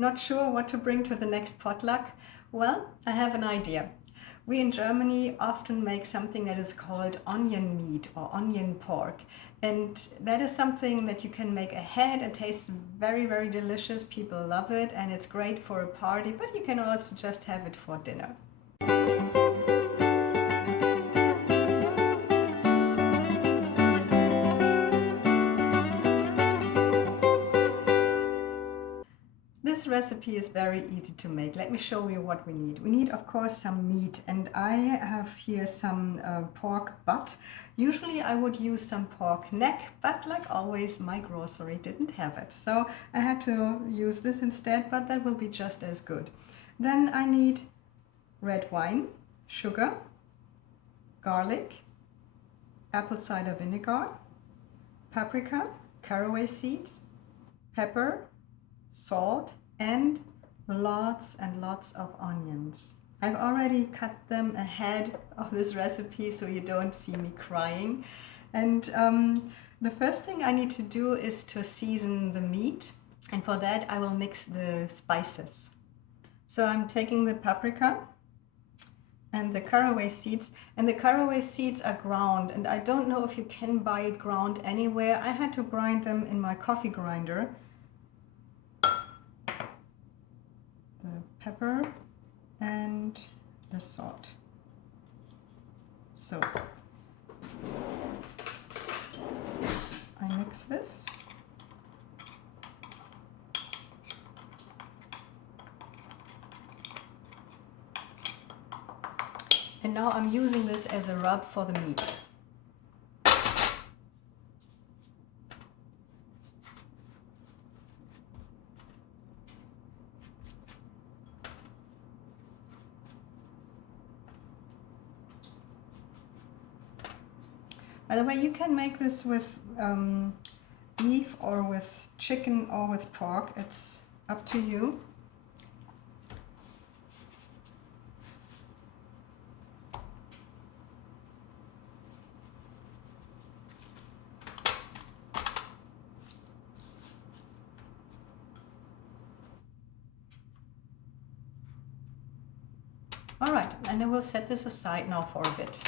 Not sure what to bring to the next potluck? Well, I have an idea. We in Germany often make something that is called onion meat or onion pork. And that is something that you can make ahead. It tastes very, very delicious. People love it and it's great for a party, but you can also just have it for dinner. This recipe is very easy to make. Let me show you what we need. We need, of course, some meat, and I have here some pork butt. Usually I would use some pork neck, but like always, my grocery didn't have it. So I had to use this instead, but that will be just as good. Then I need red wine, sugar, garlic, apple cider vinegar, paprika, caraway seeds, pepper, salt, and lots and lots of onions. I've already cut them ahead of this recipe so you don't see me crying. And the first thing I need to do is to season the meat, and for that I will mix the spices. So I'm taking the paprika and the caraway seeds, and the caraway seeds are ground, and I don't know if you can buy it ground anywhere. I had to grind them in my coffee grinder. The pepper and the salt. So I mix this. And now I'm using this as a rub for the meat. By the way, you can make this with beef or with chicken or with pork. It's up to you. All right, and I will set this aside now for a bit.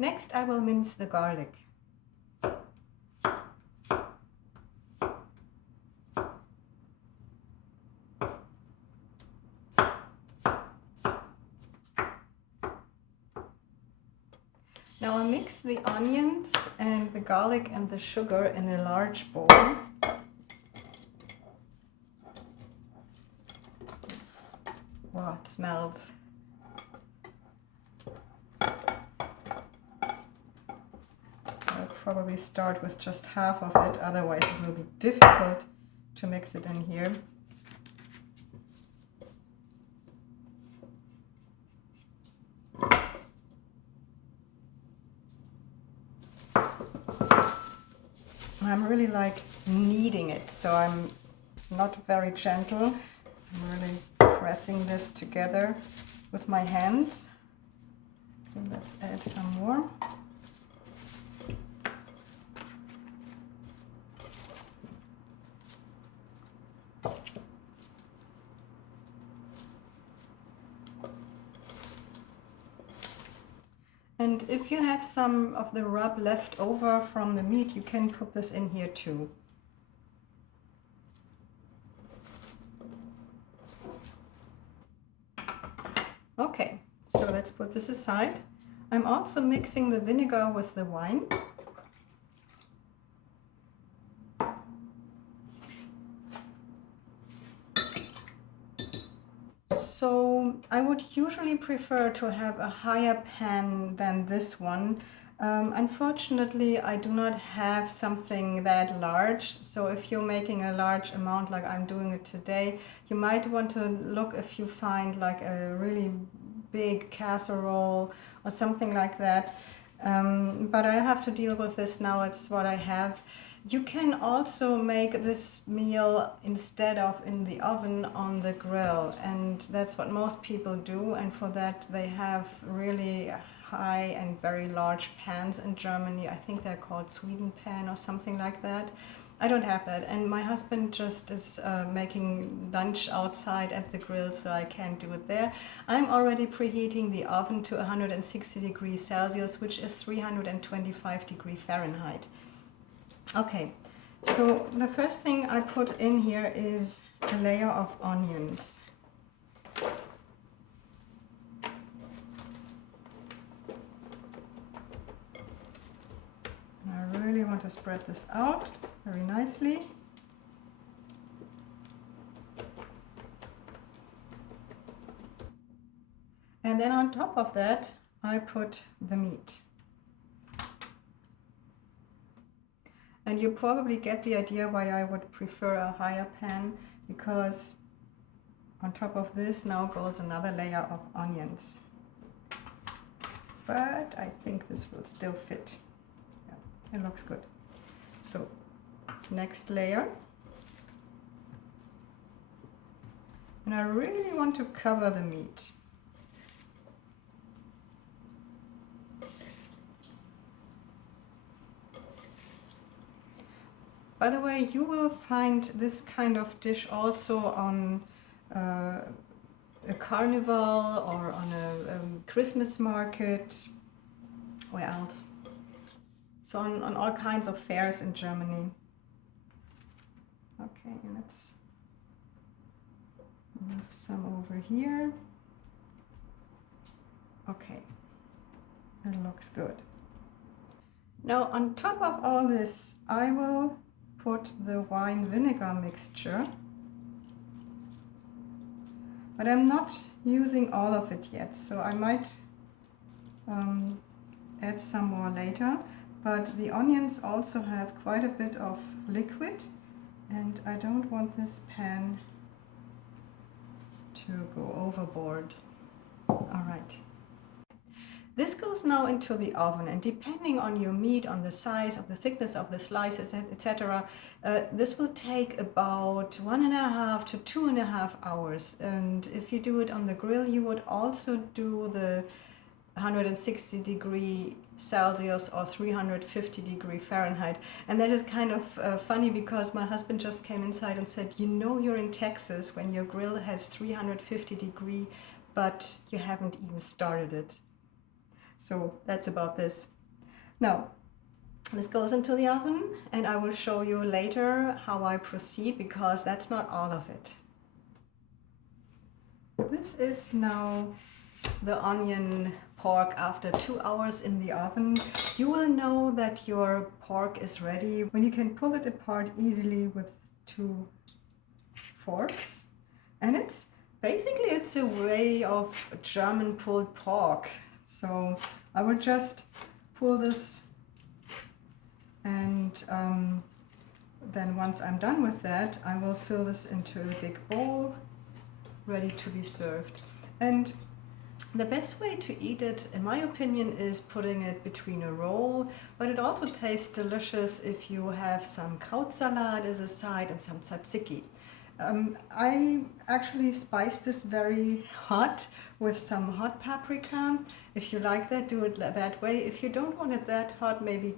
Next, I will mince the garlic. Now I mix the onions and the garlic and the sugar in a large bowl. Wow, it smells. I'll probably start with just half of it, otherwise it will be difficult to mix it in here. I'm really like kneading it, so I'm not very gentle. I'm really pressing this together with my hands. Okay, let's add some more. And if you have some of the rub left over from the meat, you can put this in here too. Okay, so let's put this aside. I'm also mixing the vinegar with the wine. So I would usually prefer to have a higher pan than this one. Unfortunately, I do not have something that large. So if you're making a large amount like I'm doing it today, you might want to look if you find like a really big casserole or something like that. But I have to deal with this now. It's what I have. You can also make this meal instead of in the oven on the grill, and that's what most people do, and for that they have really high and very large pans in Germany. I think they're called Sweden pan or something like that. I don't have that, and my husband just is making lunch outside at the grill, so I can't do it there. I'm already preheating the oven to 160 degrees Celsius, which is 325 degrees Fahrenheit. Okay, so the first thing I put in here is a layer of onions. I really want to spread this out very nicely. And then on top of that, I put the meat. And you probably get the idea why I would prefer a higher pan, because on top of this now goes another layer of onions. But I think this will still fit. Yeah, it looks good. So, next layer. And I really want to cover the meat. By the way, you will find this kind of dish also on a carnival or on a Christmas market. Where else? So on all kinds of fairs in Germany. Okay, let's move some over here. Okay, it looks good. Now on top of all this, I will put the wine vinegar mixture, but I'm not using all of it yet, so I might add some more later. But the onions also have quite a bit of liquid, and I don't want this pan to go overboard. All right. This goes now into the oven, and depending on your meat, on the size, of the thickness of the slices, etc., this will take about 1.5 to 2.5 hours. And if you do it on the grill, you would also do the 160 degree Celsius or 350 degree Fahrenheit. And that is kind of funny, because my husband just came inside and said, you know, you're in Texas when your grill has 350 degree, but you haven't even started it. So that's about this. Now, this goes into the oven, and I will show you later how I proceed, because that's not all of it. This is now the onion pork after 2 hours in the oven. You will know that your pork is ready when you can pull it apart easily with 2 forks. And it's basically, it's a way of German pulled pork. So I will just pull this, and then once I'm done with that, I will fill this into a big bowl ready to be served. And the best way to eat it, in my opinion, is putting it between a roll, but it also tastes delicious if you have some Krautsalat as a side and some tzatziki. I actually spice this very hot with some hot paprika. If you like that, do it that way. If you don't want it that hot, maybe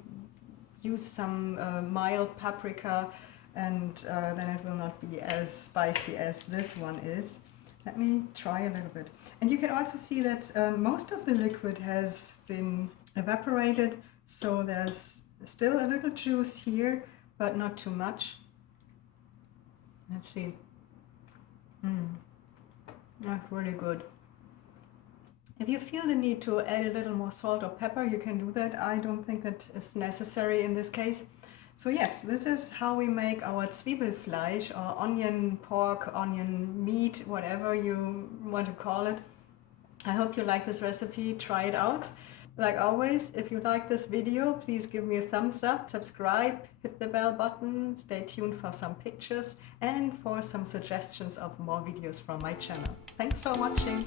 use some mild paprika, and then it will not be as spicy as this one is. Let me try a little bit. And you can also see that most of the liquid has been evaporated, so there's still a little juice here, but not too much. Let's see. That's really good. If you feel the need to add a little more salt or pepper, you can do that. I don't think that is necessary in this case. So yes, this is how we make our Zwiebelfleisch, or onion pork, onion meat, whatever you want to call it. I hope you like this recipe. Try it out. Like always, if you like this video, please give me a thumbs up, subscribe, hit the bell button, stay tuned for some pictures and for some suggestions of more videos from my channel. Thanks for watching.